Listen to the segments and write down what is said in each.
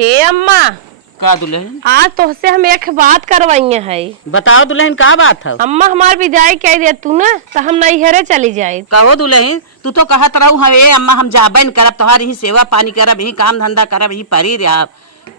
हे अम्मा, का दुल्हन? आज तुझसे हम एक बात करवाई है। बताओ दुल्हन, का बात है? अम्मा हमार विदाई कह दे तू ना तो हम नैहरे चली जाए। कहो दुल्हन, तू तो कहत रहू हवे अम्मा हम जाबन करब, तोहार ही सेवा पानी करब, ही काम धंधा करब, ही परी रह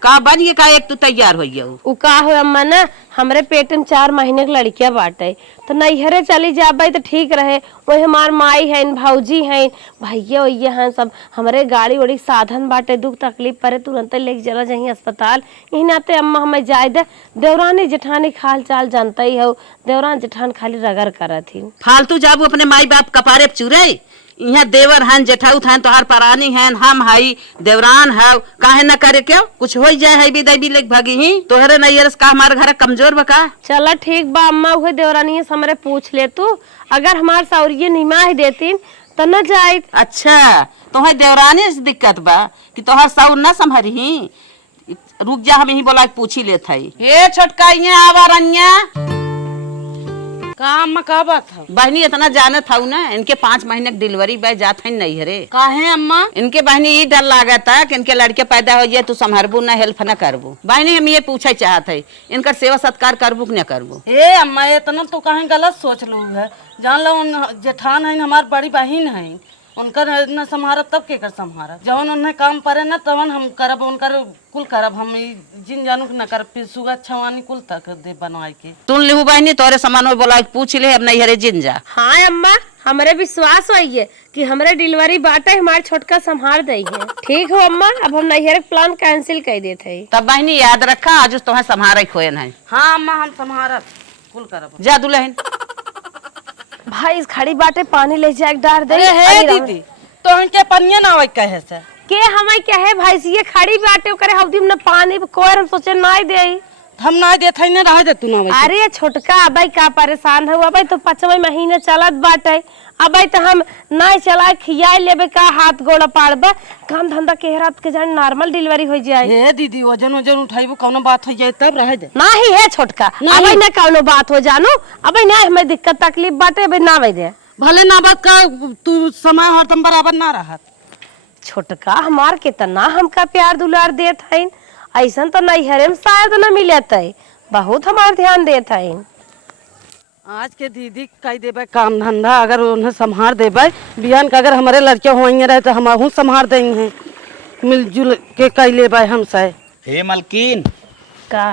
का बन ये का एक तू तैयार हो गयो। उ का हो अम्मा ना, हमरे पेट में 4 महीने की लड़किया बाटे तो नैहरे चली जाबे तो ठीक रहे। वही हमार माई है, भौजी है, भैया वैया हैं, सब हमरे गाड़ी उड़ी साधन बाटे, दुख तकलीफ पड़े तुरंत लेके चला जाही अस्पताल। यही नाते अम्मा हमें जाए दे। देवरानी जेठानी खाल चाल जानता ही हो, देवरान जेठान खाली रगड़ करत ही। फालतू जाबू अपने माई बाप कपारे चुरे। यहाँ देवर हैं, जेठाऊ हैं, तोहार परानी हैं, हम हई देवरान है, काहे न करे क्यों कुछ हो जाए है भी दैबी लेके भागी ही तोहरे नैयर का हमारे घर कमजोर बका। चला ठीक बा अम्मा, वही देवरानी से हमरे पूछ ले तू, अगर हमार साउरिये निमाह देती तो न जाए। अच्छा तोहर देवरानी से दिक्कत बा कि तोहर साउर न संभरी ही? रुक जा, हम ही बोला पूछी लेत हई। हे छोटका यहाँ आवा रनिया का अम्मा का बात है? बहनी इतना जानत हूँ ना, इनके 5 महीने की डिलीवरी बाय जात है नैहरे। काहे अम्मा? इनके बहनी ये डर लागत है कि इनके लड़के पैदा हो जाए तू संभरबू न हेल्प न करबू। बहनी हम ये पूछे चाहत है इनकर सेवा सत्कार करबू कि न करबू? ए अम्मा इतना तो कहीं गलत सोच लो है। जान लो उन जेठान है हमार बड़ी बहन है, उनकर न संभारत तब के कर संभारत। जवन उन्हें काम परे न तवन हम करब, उनकर कुल करब। हम जिन जानू न करब, फिर सुगा छवानी कुल तक दे बनवाई के। तुम लिहू बहनी तोरे सामान में बोला पूछ ले, अब नैहरे जिन जा। हाँ अम्मा, हमरे विश्वास हुई है कि हमरे डिलीवरी बाटे हमारे छोटका संभाल दई है। ठीक हो अम्मा, अब हम नैहरे प्लान कैंसिल कर देते हैं। तब बहनी याद रखा आज तुम्हें संभारे खोयन है। हाँ अम्मा हम संभारत कुल करब। जा दुल्हन। भाई इस खड़ी बाटे पानी ले जाए डार दे। हे दीदी तो इनके पनिया ना आवे कहे से के हमें क्या है भाई, ये खड़ी बाटे करे हवदी में पानी कोर हम सोचे नहीं दे। हम ना देते न रह दे तू ना। अरे छोटका अबे का परेशान हुआ, अबे तो 5वें महीने चलत बाटे, अबे तो हम नहीं चला खिया लेबे का हाथ गोड़ पाड़बे, काम धंधा के रात के जान नॉर्मल डिलीवरी हो जाए। हे दीदी वजन वजन उठाइबो कोनो बात हो जाए तब रह दे। नहीं है छोटका, अबे न कोनो बात हो जानू, अबे ना हमें दिक्कत तकलीफ बाटे, अबे ना दे। भले ना बात का तू समय हरदम बराबर ना रहत। छोटका हमार कितना हमका प्यार दुलार देत है, ऐसा तो नैहरे में शायद न मिलत है, बहुत हमार ध्यान देत है। आज के दीदी कह देबे काम धंधा अगर उन्हें संभार देबे, बिहान का अगर हमारे लड़के होइए रहे तो हम संभार देंगे, मिलजुल के कह लेबे हमसे। हे मलकीन का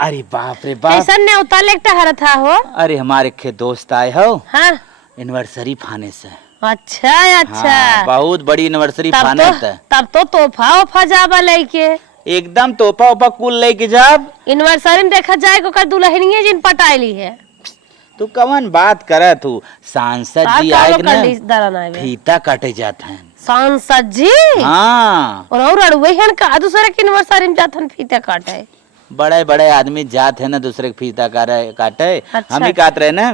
अरे बाप रे बाप, कैसन ने उतार लेके हर था हो? अरे हमारे खे दोस्त आए हो हाँ एनिवर्सरी फाने से। अच्छा अच्छा। हाँ, बहुत बड़ी एनिवर्सरी फाने था। तब तो तोहफा ओफा जाबा लेके एकदम तोहफा ओफा कुल लेके जाब। एनिवर्सरी में देखा जाए को दुल्हनिये जिन पटाइली है। तू कवन बात करे तू? सांसद जी आए ना फीता काटे जाते हैं। सांसद जी? हाँ और अड़ुए हैं का दूसरे के एनिवर्सरी में जाते हैं फीता काटे। बड़े बड़े आदमी जाते हैं ना दूसरे के फीता काटे। अच्छा, हम भी काट रहे ना।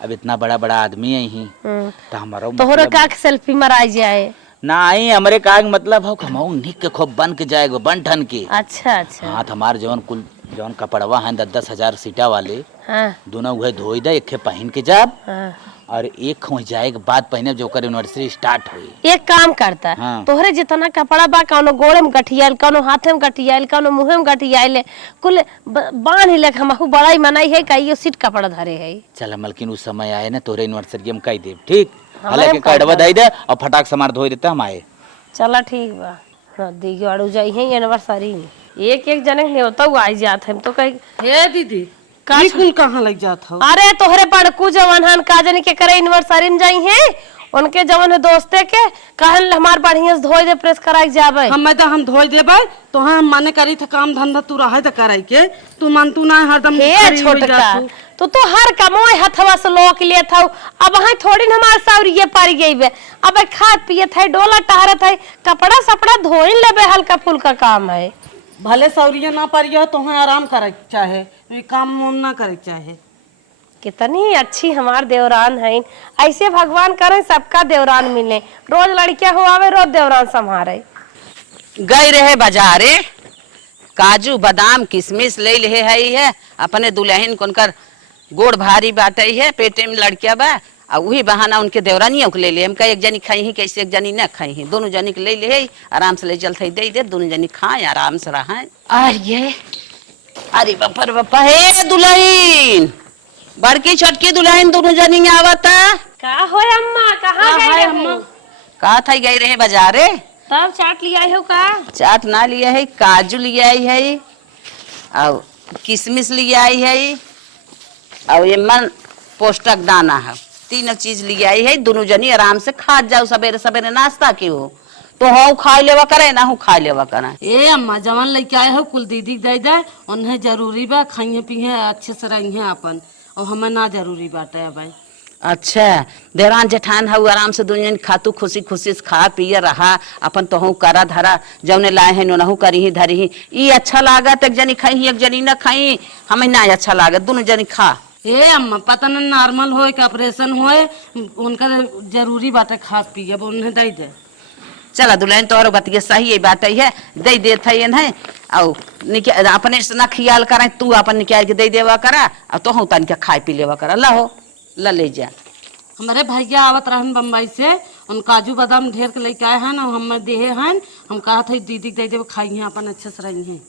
अब इतना बड़ा बड़ा आदमी है ही तो हमारा तोहरा का सेल्फी मराई जाए ना आई हमरे का मतलब हो हम निक के खूब बन के जाएगो बन ठन के। अच्छा अच्छा। हाथ हमार जवन कुल जवन कपड़वा है 10-10 हजार सीटा वाले। हाँ दोनों वह धोई दे, एक पहन के जाब। हाँ। और एक हो जाए के बाद पहने जो कर यूनिवर्सिटी स्टार्ट हुई। एक काम करता हाँ। तोहरे जितना कपड़ा बा कौनो गोड़े में गठियाल, कौनो हाथे में गठियाल, कौनो मुँहे में गठियाल, कुल बांध ले हमहु बड़ाई मनाई है कहियो सीट कपड़ा धरे है। चल मलकिन उस समय आए ना तोरे यूनिवर्सिटी में कह दे ठीक, हालांकि कार्डवा दे दे और फटाक समार धोई देते हम आए। चला ठीक बा। नदी गाड़ू जाई है एनिवर्सरी में, एक एक जने ने होता हुआ आई जात है तो कहीं। हे दीदी कुल कहाँ लग जात हो? अरे तोहरे बड़कू जवन हन का जनी के करे एनिवर्सरी में जाई है, उनके जवन है दोस्ते के कहन हमार बढ़िया से धोई दे प्रेस कराई जाबे। हम धोई देबे तो हम माने करी थ काम धंधा तू रहे त कराई के तू मान तू ना हरदम हे छोटका तो हर कमोय हथवा से लोक ले था। अब हां थोड़ी न हमार साउरिये पारी गईबे, अब खात पियत है डोला टहरत है, कपड़ा सपड़ा धोइन लेबे, हल्का फुल्का काम है। भले सौरिया ना परिया तो आराम करे चाहे, काम ना करे चाहे। कितनी अच्छी हमार देवरान है, ऐसे भगवान करे सबका देवरान मिले, रोज लड़कियां हो आवे रोज देवरान संभारे। गई रहे बाजारे काजू बादाम किशमिश ले ले है अपने दुल्हन को उनकर गोड़ भारी बाटे है, पेटे में लड़किया बा आ वही बहाना उनके देवरानियों को ले ले हम कहे एक जनी खाई ही कैसे एक जनी न खाई ही दोनों जनी के ले ले आराम से ले चलते दे दे दोनों जनी खाए आराम से रहा अरे बापा रे बापा हे दुल्हन बड़की छोटकी दुल्हन दोनों जनी आवता का हो अम्मा कहाँ गए हो? कहा था गई रहे बाजारे तब चाट लिया हो का? चाट ना लिया है काजू लिया आई है और किशमिश लिया आई है और ये मन पोस्टक दाना है तीनों चीज लिया आई है दोनों जनी आराम से खा जाओ सवेरे सवेरे नाश्ता की हो तो हो खा लेवा करे ना हो खा लेवा करे ए अम्मा जवन लेके आए हो कुल दीदी दे दे उन्हें जरूरी बा खाइए पिए अच्छे से रहिए अपन और हमें ना जरूरी बाटे अब। अच्छा देवरान जेठान है आराम से दुनिया खातू खुशी खुशी से खा पिए रहा अपन तो करा धरा जौने लाए हैं नहू करी ही धरी ही ई अच्छा लागत एक जनी खाई एक जनी न खाई हमें ना अच्छा लागत दोनों जनी खा। ए अम्मा पता न नॉर्मल होए कि ऑपरेशन होए उनका जरूरी बाटे खा पिए अब उन्हें दे दे। चला दुल्हन तोहर बतिया सही है बात है दे देत है और अपने से ना खियाल करे तू अपन निकाल के दे देवा करा और तो तन के खाए पी लेवा करा ला ले जा। हमारे भैया आवत रहन बम्बई से उन काजू बादाम ढेर के लेके आए हैं और हम देहे हैं हम कहा था दीदी दे दे खाई अपन अच्छे से रही हैं।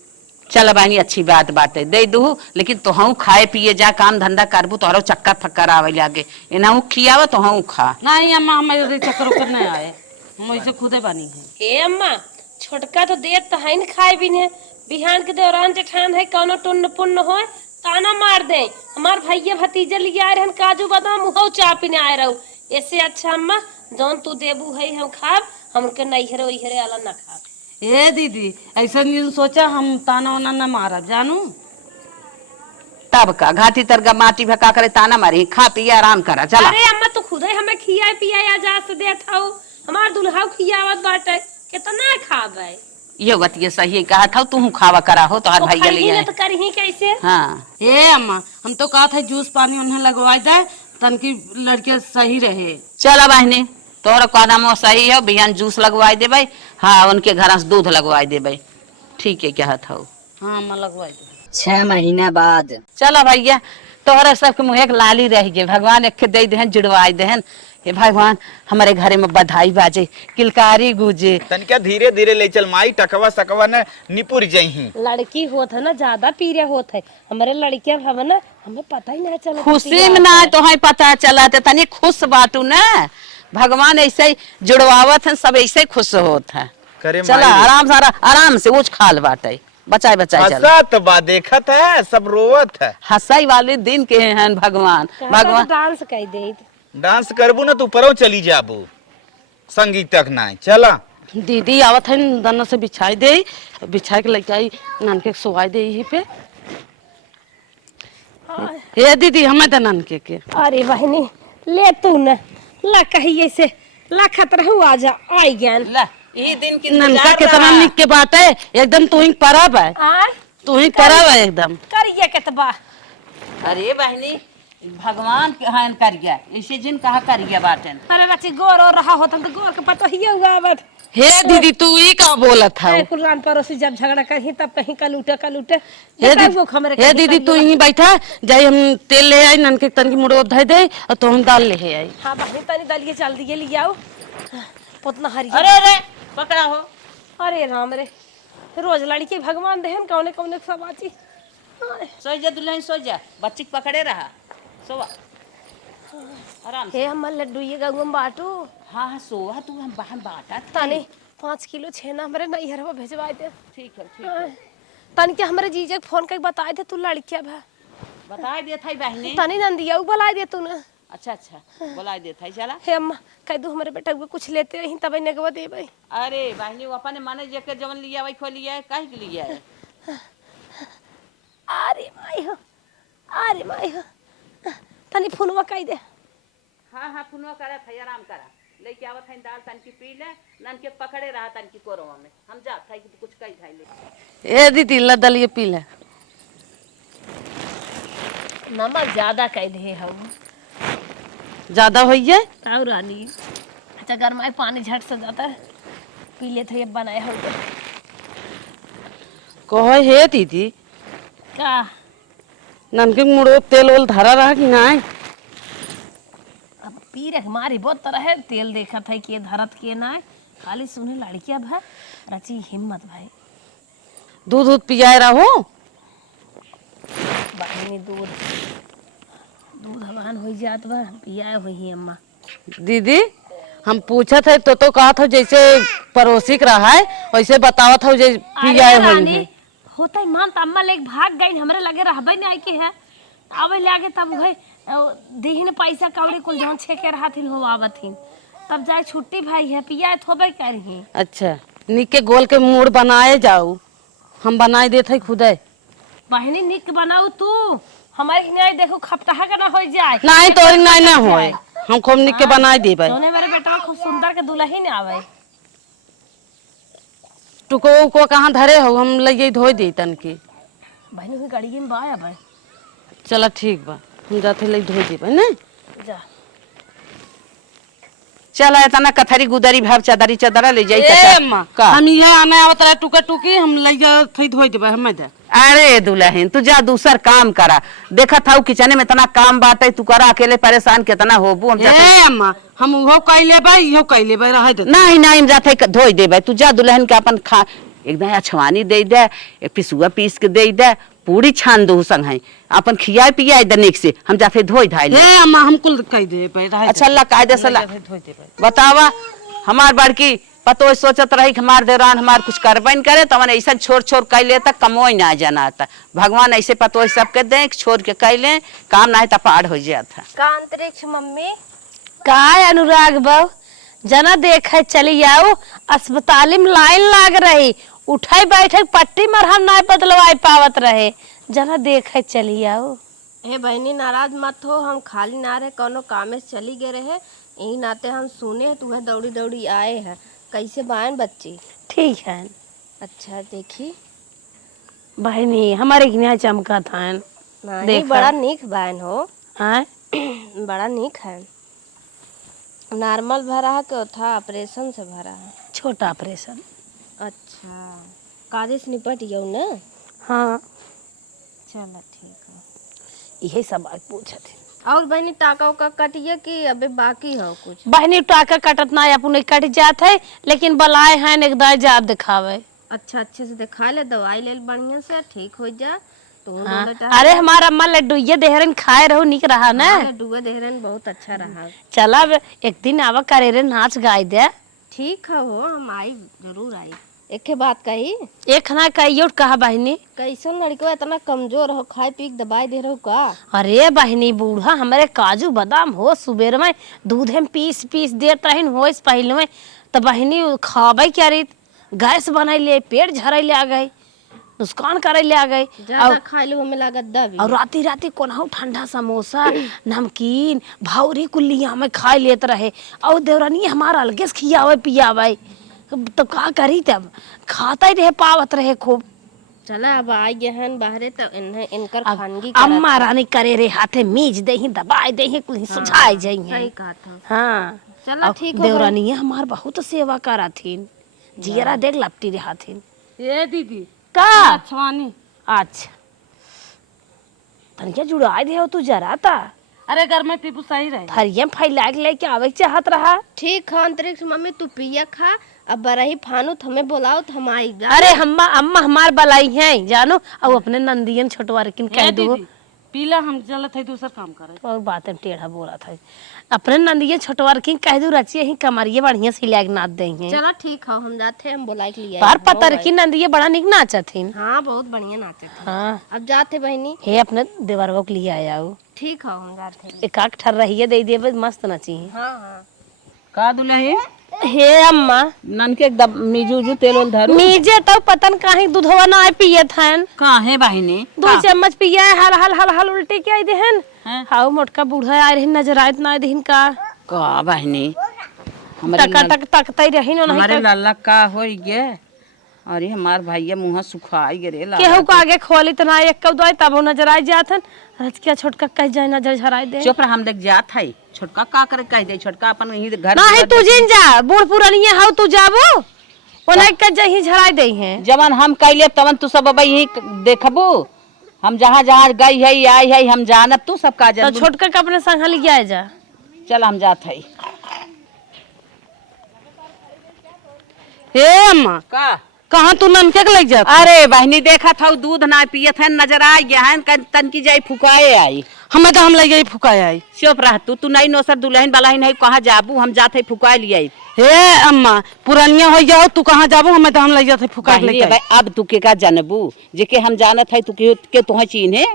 चल बहनी अच्छी बात बाटे दे दू लेकिन तो खाए पिए जा काम धंधा करबू तोहरो चक्कर थक्कर आवे लागे एना खियावा तो खा नहीं अम्मा हमारे चक्कर उक्कर नहीं आए हम ऐसे खुदे बनी है। ए अम्मा छोटका तो देत तो है न खाए भी ने बिहान के दौरान जेठान है कौनो टुन्न पुण्य हो ताना मार दे हमार भैया भतीजे लिए आए रहन काजू बादाम हो चा पीने आए रहू ऐसे अच्छा अम्मा जौन तू देबू है हम खाब हमके नैहरे ओहरे वाला ना खाब। ए दीदी ऐसा नहीं सोचा हम ताना वाना न मारा जानू तब का घाटी तरगा माटी भका करे ताना मारी खा पिए आराम करा चला। अरे अम्मा तू खुद ही हमें खिया पिया जा से देत हो हमार दुल्हा खियावत बाटे कितना खाबे ये बतिया सही कहा था तू खावा करा हो तो हर भैया लिए तो करही कैसे। हाँ ए अम्मा हम तो कहा था जूस पानी उन्हें लगवा दे तन की लड़के सही रहे। चला बहनी तोहरा कदम सही है बिहान जूस लगवा दे भाई हाँ उनके घर से दूध लगवा दे भाई ठीक है क्या था हाँ अम्मा लगवा दे 6 महीना बाद। चला भैया तोहरा सबके मुँह एक लाली रह गए भगवान एक दे देहन जुड़वाई देहन हे भगवान हमारे घरे में बधाई बाजे किलकारी गूंजे तनिका धीरे धीरे ले चल माई टकवा सकवा न निपुर जही लड़की होत है ना ज्यादा पीरे होत है हमारे लड़कियां भवन ना हमें पता ही नहीं चला खुशी में ना तो पता चला तनी खुश बाटू न भगवान ऐसे ही जुड़वावत है सब ऐसे खुश होत है। चला आराम से उच खाल बाटे बचाए बचाए हसत बा देखत है सब रोवत है हंसाई वाले दिन के हैं भगवान भगवान डांस कर दे डांस करबू ना तू परो चली जाबू संगीत तक ना चला। दीदी आवत है दाना से बिछाई दे बिछा के लेके आई नानके सुवाई दे यही पे। हे दीदी हमें तो नानके के अरे बहनी ले तू न ला कहिए से ला खतरा हुआ जा आई ज्ञान ला ये दिन की ननका कितना निक के बात है एकदम तू ही परब है तू ही परब है एकदम करिए केतबा। अरे बहनी भगवान के हान कर गया इसी दिन कहा कर गया बाटन अरे बच्ची गोर और रहा होता तो गोर के पता ही हुआ बात। हे दीदी तू ही का बोलत है कुरान पड़ोसी जब झगड़ा कहीं तब कहीं कल उठे हे दीदी तू यहीं बैठा जाई हम तेल ले आई ननके तन की मुड़ो धै दे और तो हम दाल ले आई। हां बहनी तनी दालिए चल दिए ले आओ पुतना हरी। अरे अरे पकड़ा हो अरे राम रे रोज लड़की भगवान देहन कौने कौने सब आची सो जा दुल्हन सो जा बच्ची पकड़े रहा सोवा आराम हे हम लड्डू ये गंगम बाटू। हाँ सोवा तू हम बहन बाटा तनी 5 किलो छेना हमरे नैहर में भेजवाई दे। ठीक है तनी के हमरे जीजे के फोन करके बताए दे तू लड़किया भा बता दे थाई बहनी तनी नंदिया बुला दे तू ना। अच्छा बुला दे थाई चला हे अम्मा कह दू हमारे बेटा को कुछ लेते रही तब नगवा देबे। अरे बहनी वो अपने माने जेके जवन लिया वही खो लिया है काहे के लिया है। अरे माई हो तनी फोनवा कह दे। हाँ फोनवा करा था आराम करा लेके आवत है दाल तन की पी ले नन के पकड़े रहा तन की कोरवा में हम जा था कि कुछ कही थाई ले ए दीदी ला दलिए पी ले नमक ज्यादा कह दे हम ज्यादा होइए और रानी अच्छा गरमाए पानी झट से जाता है पी ले थे बनाए हो कहो हे दीदी का ननके मुड़ो तेल ओल धरा रहा कि ना अब पी रख मारी बहुत तरह तेल देखा था कि धरत के ना खाली सुने लड़कियां भा रची हिम्मत भाई दूध दूध पियाए रहो। बहनी दूध दूध हमान हो जात बा पिया हुई अम्मा। दीदी हम पूछा थे तो कहा था जैसे पड़ोसी का रहा है वैसे बतावा था जैसे पियाए अरे हुई रानी है। होता ही मान त अम्मा लेके भाग गई हमरे लगे रहबे नहीं के है आवे लागे तब भाई देहिन पैसा कौड़ी कुल जौन छेके रहथिन हो आवथिन तब जाए छुट्टी भाई है पिया थोबे करही। अच्छा निके गोल के मूड बनाए जाओ हम बनाए देते खुदे। बहनी निक बनाऊ तू हमारे नहीं देखो खपटाहा का ना हो जाए नहीं तो नहीं ना होए हम खूब निके बनाए देबे। सोने मेरे बेटा खूब सुंदर के दुल्हन आवे टुको को कहाँ धरे हो हम लगे धोई दी तन की। बहनी हुई गाड़ी में बाया भाई चला ठीक बा हम जाते लगे धोई देबे ना। जा चला इतना कथरी गुदरी भाव चदरी चदरा ले जाई ए अम्मा का हम ये आने आवत रहे टुका टुकी हम लगे थई धोई देबे हम दे। अरे दुल्हन तू जा दूसर काम करा देखा था किचने में इतना काम बाटे तू करा अकेले परेशान कितना होबू हम जाते ए अम्मा हम वो कह लेबे इहो कह लेबे रह दे। नहीं नहीं हम जाते धोई देबे तू जा दुल्हन के अपन खा एकदम अछवानी दे दे एक पिसुआ पीस के दे दे पूरी छान दो संग है अपन खियाए पियाए दनिक से हम जाते धोई धाई ए अम्मा हम कुल कह देबे रह दे। अच्छा अल्लाह कायदे से धोई देबे। बतावा हमार बड़की पतो सोचत रही कि हमार देवरान हमार कुछ करबे न करे तो मन ऐसा छोड़ छोड़ कर ले तक कमोई ना जनाता भगवान ऐसे पतो सबके दे छोड़ के कह ले काम ना है तो पार हो जाता। का अंतरिक्ष मम्मी का अनुराग बहू जना देखे चली आओ अस्पताल में लाइन लाग रही उठाई बैठे पट्टी मरहम ना बदलवाई पावत रहे जना देखे चली आओ। हे बहनी नाराज मत हो हम खाली ना रहे कोनो कामे से चली गए रहे यही नाते हम सुने तुम्हें दौड़ी दौड़ी आए हैं कैसे बायन बच्ची। ठीक है अच्छा देखी बहनी हमारे यहाँ चमका था नहीं देखा। बड़ा नीक बायन हो आय बड़ा नीक है। नॉर्मल भरा है कि था ऑपरेशन से भरा है। छोटा ऑपरेशन। अच्छा काजे से निपट गयो ना। हाँ चलो ठीक है। यही सब बात पूछे थे। और बहनी टाका उका कटिए कि अबे बाकी हो कुछ। बहनी टाका कटत ना अपन कट जात है लेकिन बलाए हैं एक दाई जाब दिखावे। अच्छा अच्छे से दिखा ले दवाई ले बढ़िया से ठीक हो जा तो हाँ। अरे हमारा अम्मा लड्डू ये देहरन खाए रहो निक रहा ना। डुआ देहरन बहुत अच्छा रहा। चला एक दिन आवा करे रे नाच गाय दे। ठीक है हो हम आई जरूर आई। एक बात कही एक ना कहियो कहा बहनी कैसन लड़का इतना कमजोर हो खाए पी के दवाई दे रहो का। अरे बहनी बूढ़ा हमारे काजू बादाम हो सुबेर में दूध में पीस पीस देत रही हो इस पहले में तो बहनी खावे क्या रही गैस बनाई ले पेट झरे ले आ गई नुकसान करे ले आ गई ज्यादा खा लो हमें लागत दबी। और राती राती कोनाहू ठंडा समोसा नमकीन भावरी कुल्लिया में खाए लेत रहे और देवरानी हमारा अलगे से खियावे पियावे तो का करी तब खाता ही रहे पावत रहे खूब। चला अब आई गए हैं बाहरे तो इन्हें इनकर खानगी अम्मा रानी करे रे हाथे मीज दे ही दबाई दे ही कुल सुझाए सही जाइए। कहा था। हाँ चला ठीक हो देवरानी हमार बहुत सेवा कराथीन जियरा देख लपटी रहाथीन। ए दीदी का छवानी अच्छा तनिया जुड़ाई दे हो तू जरा ता अरे घर में पीपू सही रहे। थरिया फैला के लेके आवे चाहत रहा। ठीक है अंतरिक्ष मम्मी तू पिया खा अब बरही फानू हमें बुलाओ तो हम आई जा। अरे अम्मा हमार बलाई है जानो अब अपने नंदियन छोटवा किन कह ए दो दीदी पीला हम चलत है दूसरा काम करे। और बातें टेढ़ा बोला था अपने नंदियन छोटवा किन कह दो रचिए ही कमरिए बढ़िया सिला के नाच देंगे। चलो ठीक है हम जाते हैं हम बुला के लिए पर पतर की नंदिये बड़ा निक नाचथिन। हाँ बहुत बढ़िया नाचे थे। हाँ अब जाते बहनी हे अपने देवरवा के लिए आया हो ठीक है हम जाते हैं। एक आक ठर रही है दे दे मस्त नची हाँ हाँ का दुल्हन हे अम्मा ननके एकदम मीजू उजू तेल ओल धरू मीजे तो पतन काहे दूधवा ना आए पिए थन काहे बहिनी 2 चम्मच पिया हल हल हल हल उल्टी के आई देहन हैं? हाउ मोटका बूढ़ा आए रहन नजर आयत ना देहन का का बहिनी हमारे टका टक तकतई रहिन नहीं हमारे लाला का होई गे अरे हमार भैया मुंह सुखाई गे रे लाला केहू का आगे खोली तना एक कौ दई तब नजर आई जाथन रजकिया छोटका कह जाए नजर झराई दे। चुप रह हम देख जात है छोटका का करे कह दे छोटका अपन यही घर नहीं तू जिन जा बूढ़ पुरानिया हाउ तू जाबो ओने के जही झराई दे हैं। जवन हम कैले तवन तू सब अब यही देखबू हम जहाँ जहाँ गई है आई है हम जानब तू सब का तो जन छोटका के अपने संग लिया जा चल हम जात हई। हे अम्मा का कहाँ तू ननके के लग जा? अरे बहनी देखा था दूध ना पियत है, नजर आ गया है तन की जाई फुकाए आई। हमें तो हम लग गई फुकाया आई। चुप रह तू नई नौसर दुल्हन वाला ही नहीं कहाँ जाबू, हम जाते फुकाए लिया। हे अम्मा पुरानिया हो जाओ, तू कहाँ जाबू? हमें तो हम लग जाते फुका के लेके आई। अब तू के का जानबू जेके हम जानत है तू के तुह चीन्हे।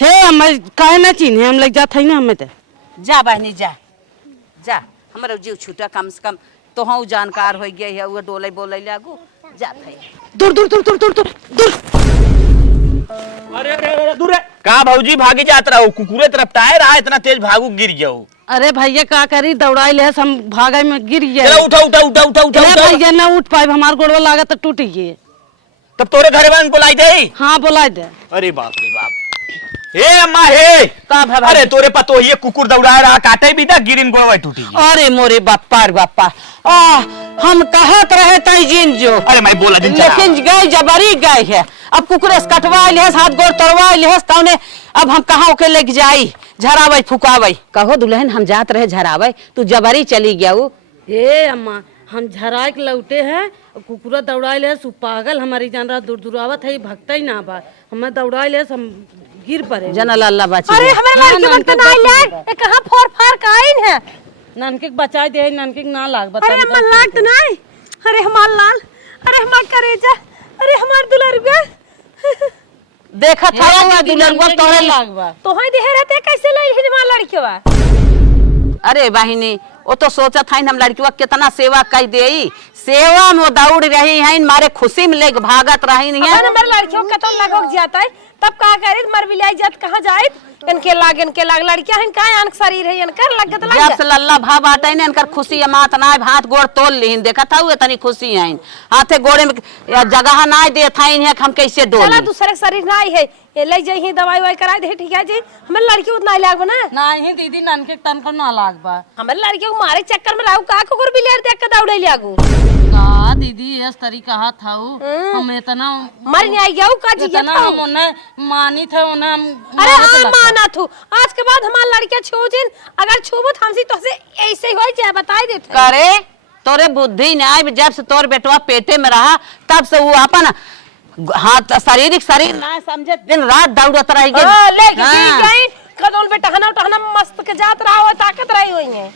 हे अम्मा काहे ना चिन्हे, हम लग जाते ना हमें तो। जा बहनी जा जा, हमारा जीव छूटा कम से कम तो जानकार हो गया है, वो डोले बोले लागू जात है। दूर दूर दूर दूर दूर दूर दूर। अरे अरे अरे दूर है का भौजी, भागे जात रहो, कुकुरे तरफ ताए रहा, इतना तेज भागू गिर जाओ। अरे भैया का करी, दौड़ाई ले हम भागे में गिर गए। चलो उठा उठा उठा उठा उठा उठा। भैया ना उठ पाए, हमार गोड़वा लागत तो टूट गए। तब तोरे घर वाले बुलाई दे। हाँ बुला दे। अरे बाप रे बाप। हे अम्मा हे का भला? अरे तोरे पतो ये कुकुर दौड़ा रहा, काटे भी था, गिरिन गोड़वा टूटी। अरे मोरे बाप्पा रे बाप्पा, हम कहत रहे तई जिन जो। अरे मैं बोला दिन लेकिन गए जबरी गए है, अब कुकुरे से कटवा ले, हाथ गोड़ तोड़वा ले, तौने अब हम कहाँ के लेके जाई झरावे फुकावे। कहो दुल्हन हम जात रहे झरावे, तू जबरी चली गया। हे अम्मा हम झरा के लौटे हैं, कुकुरा दौड़ाई ले, सु पागल हमारी जान रहा दूर दूर आवत है, भगता ही ना बा, हमें दौड़ाई ले, हम गिर पड़े। जनल अल्लाह बचा। अरे हमारे लड़के वक्त ना ले, ये कहां फोर फार काइन है? ननके बचा दे, ननके ना लाग बता। अरे हमार लाग तो नहीं, अरे हमार लाल, अरे हमार करेजा, अरे हमार दुलरुआ। देखा था वो दुल्हन तोड़े लाग बा। तो हाय देह रहते कैसे लाई है हमार लड़केवा? अरे बहिनी वो तो सोचत है हम लड़कियों कितना सेवा कह दे, सेवा में दौड़ रही है, मारे खुशी में लेके भागत रही है। हमारे लड़कियों के तो लगोग जाता है, तब का करे मर बिलाई जात कहां जाए? इनके लाग लड़कियां हैं का आंख शरीर है इनकर लगत लग जब से लल्ला भा बाटे ने इनकर खुशी है, मात ना हाथ गोड़ तोड़ लीन, देखा था वो इतनी खुशी है, हाथे गोड़े में जगह ना दे था है, हम कैसे डोल। चला दूसरे शरीर ना है, ये ले जाई दवाई वाई करा दे, ठीक है जी। हमें लड़की उतना ही लाग बना नहीं दीदी ननके तन को ना लाग बा। हमारे लड़कियों को मारे चक्कर में रहू का कुकुर बिलेर देख के दौड़े लागू का दीदी इस तरीका था हम इतना मर नहीं आई गया का जी इतना हम उन्हें मानी थे, उन्हें हम अरे हाँ माना थू, आज के बाद हमार लड़कियां छू जिन अगर छूबत हमसी तो से ऐसे ही हो जाए बताई देते करे तोरे बुद्धि नहीं, जब से तोर बेटवा पेटे में रहा तब से वो अपन हाथ शारीरिक शरीर ना समझे, दिन रात दौड़त रही गई। हां लेके गई कदोल बेटा हना टहना मस्त के जात रहा हो, ताकत रही हुई है।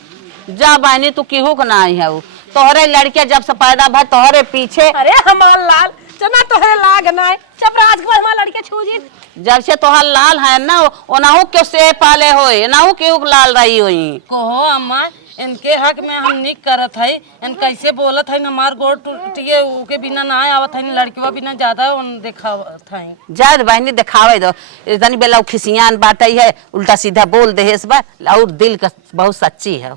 जा बहनी तू केहू के ना आई है, तोहरे लड़किया जब से पैदा भा तोहरे पीछे। अरे हमार लाल जना तोहरे लाग ना है, जब राज के हमार लड़के छू जिन जब से तोहर लाल है ना, ओनाहू के से पाले होए, नाहू केहू के लाल रही हुई। कहो अम्मा इनके हक में हम निक करत है, इन कैसे बोलत है, हमार गोड़ टूटिए उके बिना ना आवत है, लड़किवा बिना ज्यादा उन देखावत है। जाद बहनी दिखावे दो, इतनी बेला खिसियान बाटे है, उल्टा सीधा बोल दे इस बार, और दिल का बहुत सच्ची है,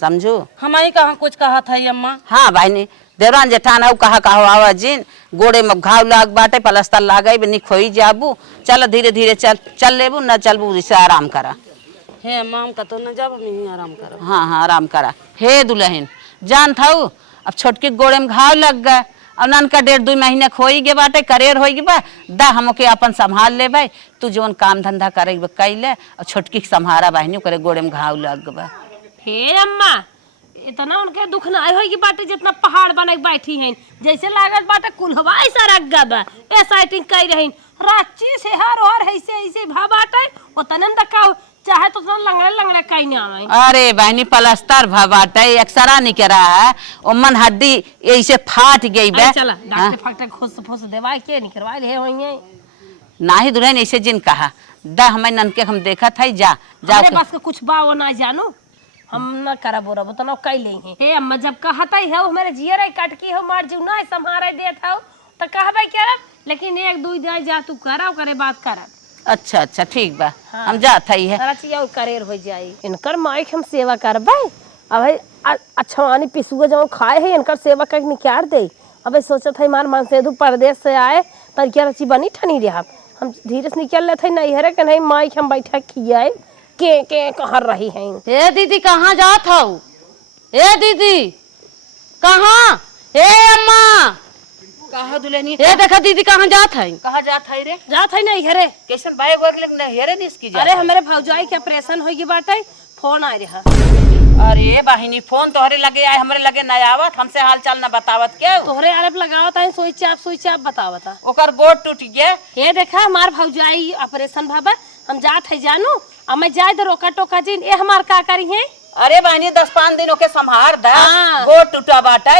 समझो। हमारी कहाँ कुछ कहा था अम्मा? हाँ बहनी देवरान जेठान है कहा आवा जिन गोड़े में घाव लाग बाटे, पलस्तर लागे निक खोई जाबू, चल धीरे धीरे चल लेबू, न चलबू इसे आराम करा। हे अम्मा हम कतो न जाब, हम यहीं आराम करब। हाँ हाँ आराम करा। हे दुल्हन जान था अब छोटकी गोड़े में घाव लग गए, अब ननका 1.5-2 महीने खोई गे बाटे, करेर हो गई बा, दा हमके अपन संभाल ले भाई, तू जोन काम धंधा करे कैले, और छोटकी के संभारा बहनी करे गोड़े में घाव लग बा। हे अम्मा इतना उनके दुख ना होई की बाटे जितना पहाड़ बने बैठी हैं, जैसे लागत बाटे कुल्हवा ऐसा रग्गा बा, ऐसा एक्टिंग कर रही राची से हर और ऐसे ऐसे भा बाटे उतने दका चाहे तो लंगड़े लंगड़े कहीं ना आवे। अरे बहनी पलस्तर भा बाटे, एक्सरा नहीं करा है, ओमन हड्डी ऐसे फाट गई बे। चला डॉक्टर फटक खोस फोस दवाई के नहीं करवाई रहे होइए नाही दुल्हन ऐसे जिन कहा दा हमें ननके हम देखा था, जा जा अरे बस का कुछ बाव ना जानू हम न करा बोरा बतना कई ले हैं। हे अम्मा जब कहता ही है हमारे जियर कटकी हो मार जीव ना संभारे देत हो तो कहबे करब, लेकिन 1-2 दिन जा तू करा करे बात करा। अच्छा अच्छा ठीक बा। हाँ। हम जात है सारा चीज और करेर हो जाई, इनकर माइक हम सेवा करबे। अब अच्छा वानी पिसुआ जो खाए है इनकर सेवा कर निकाल दे। अब सोचत है मार मन से दू परदेश से आए पर क्या रची बनी ठनी रहा, हम धीरे से निकल लेते नहीं हरे के नहीं माइक हम बैठा खियाए के कहाँ रही हैं। ए दीदी कहाँ जात हो? ए दीदी कहाँ? ए अम्मा कहा दुल्हनी ए देखा दीदी कहाँ जात है? कहा जात है रे? जात है नहीं हरे कैसन बाइक वर्ग लेकिन हेरे नहीं इसकी अरे हमारे भौजाई के ऑपरेशन होगी बाटे, फोन आ रहा अरे बहिनी फोन तोहरे लगे आए हमरे लगे न आवत, हमसे हाल चाल न बतावत क्यों? तोहरे आरोप लगावत है, सोई चाप बतावता। ओकर गोड़ टूट गए। ये देखा हमार भौजाई ऑपरेशन भाबा, हम जात है जानू, अब मैं जाए दे रोका टोका जी, ये हमार का करी है? अरे बहनी 10-5 दिन ओके संभार दे। हाँ। गोड़ टूटा बाटे,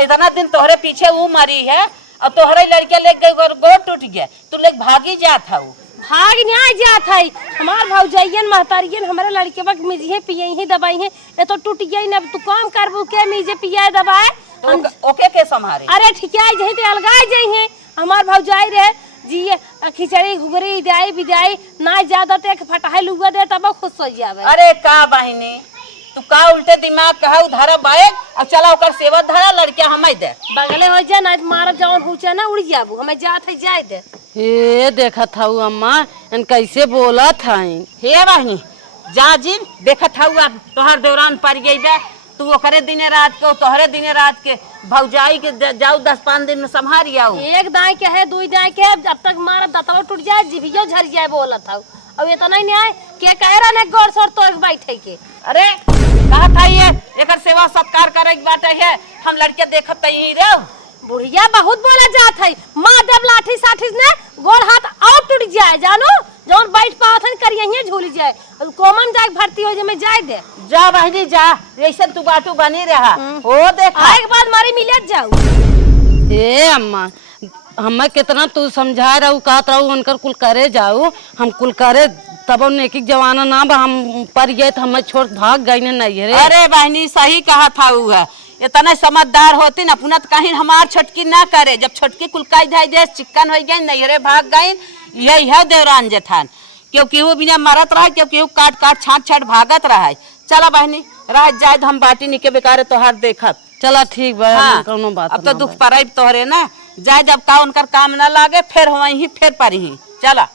इतना दिन तोहरे पीछे वो मरी है और तोहरे लड़के ले गई गोड़ टूट गया, तू ले भागी जात है। भाग नहीं जात है, हमार भौजाइयन महतारियन हमारे लड़के वक्त मिजिए पिए ही दवाई है, ये तो टूट गई ना, तू काम करबू के मिजे पिए दवाई तो ओके के संभारे? अरे ठिकाई जही ते अलगाई जही है, हमार भौजाई रहे जी खिचड़ी घुगरी दाई बिदाई ना ज्यादा ते फटाहे लुगा दे तब खुश हो जावे। अरे का बहिनी तू का उल्टे दिमाग कहा उधारा बाएग और चला ओकर सेवा धरा लड़के हमें दे बगले हो जा ना मार जवन हुचा ना उड़ जाबू, हमें जात है जाए दे। हे देखा था अम्मा इन कैसे बोला था। हे बहिनी जा जिन देखत हऊ अब तोहर दौरान पड़ गई बे, तू ओकरे दिने रात के तोहरे दिने रात के भौजाई के जाऊ 10-5 दिन में संभारी आओ। एक दाई के है दुई दाई के, जब तक मारा दतवा टूट जाए जीभियो झर जाए बोलत हऊ। अब ये तो नहीं आए के कह रहा ना गोड़ सोड़ तो बैठे के। अरे कहा था ये एकर सेवा सत्कार करे के बात है, हम लड़के देखत ही रहो। बुढ़िया बहुत बोला जात है, माँ देव लाठी साठी ने गोड़ हाथ और टूट जाए जानो, जौन बैठ पावत है करिए झूल जाए, कॉमन जाए भर्ती हो जाए जाए दे। जा बहनी जा, ऐसे तू बाटू बनी रहा हो देखा एक बार मारी मिलत जाऊ। हे अम्मा हमें कितना तू समझा रहू कहत रहू उनकर कुल करे जाऊ, हम कुल करे तब एक एक जवाना ना बा हम पर गए तो हमें छोड़ भाग गई नहीं रे। अरे बहनी सही कहा था वो है, इतना समझदार होती न पुनः कहीं हमार छटकी ना करे, जब छटकी कुलकाई जाए दे चिक्कन हो गई नैहरे भाग गई। यही है देवरान जेठान, क्योंकि वो बिना मरत रहा, क्योंकि वो काट काट छाट छाट भागत रहा। चला बहनी रह जाए हम बाटी निके बेकार तोहार देखत। चला ठीक बा। हाँ, कोनो बात अब तो दुख पर तोहरे ना जाए, जब का उनकर काम ना लागे फिर वहीं फिर पर ही चला।